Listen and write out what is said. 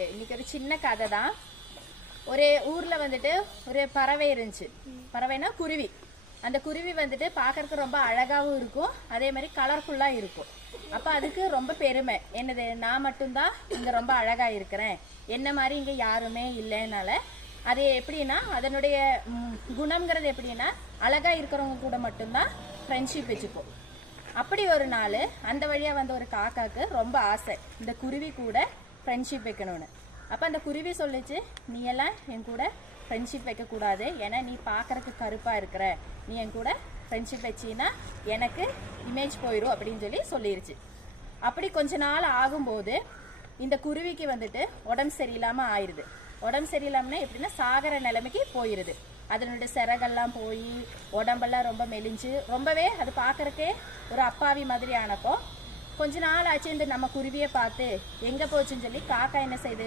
இன்னைக்கு ஒரு சின்ன கதை தான். ஒரு ஊர்ல வந்துட்டு ஒரு பறவை இருந்துச்சு. பறவைனா குருவி. அந்த குருவி வந்துட்டு பார்க்கறதுக்கு ரொம்ப அழகாவும் இருக்கும், அதே மாதிரி கலர்ஃபுல்லா இருக்கும். அப்ப அதுக்கு ரொம்ப பெருமை, என்னது நான் மட்டும்தான் இங்க ரொம்ப அழகா இருக்கிறேன், என்ன மாதிரி இங்க யாருமே இல்லைனால. அது எப்படின்னா அதனுடைய குணம்ங்கிறது எப்படின்னா அழகா இருக்கிறவங்க கூட மட்டும்தான் ஃப்ரெண்ட்ஷிப் வச்சுப்போம். அப்படி ஒரு நாள் அந்த வழியாக வந்த ஒரு காக்காவுக்கு ரொம்ப ஆசை இந்த குருவி கூட ஃப்ரெண்ட்ஷிப் வைக்கணும்னு. அப்போ அந்த குருவி சொல்லிச்சு, நீ எல்லாம் என் கூட ஃப்ரெண்ட்ஷிப் வைக்கக்கூடாது, ஏன்னா நீ பார்க்குறதுக்கு கருப்பாக இருக்கிற, நீ என் கூட ஃப்ரெண்ட்ஷிப் வச்சின்னா எனக்கு இமேஜ் போயிடும் அப்படின்னு சொல்லிருச்சு. அப்படி கொஞ்ச நாள் ஆகும்போது இந்த குருவிக்கு வந்துட்டு உடம்பு சரியில்லாமல் ஆயிடுது. உடம்பு சரியில்லாமனா எப்படின்னா சாகர நிலைமைக்கு போயிடுது. அதனுடைய சிறகெல்லாம் போய் உடம்பெல்லாம் ரொம்ப மெலிஞ்சு ரொம்பவே அது பார்க்குறக்கே ஒரு அப்பாவி மாதிரி ஆனப்போ கொஞ்ச நாள் ஆச்சு இந்த நம்ம குருவியை பார்த்து எங்கே போச்சுன்னு சொல்லி காக்கா என்ன செய்யுது,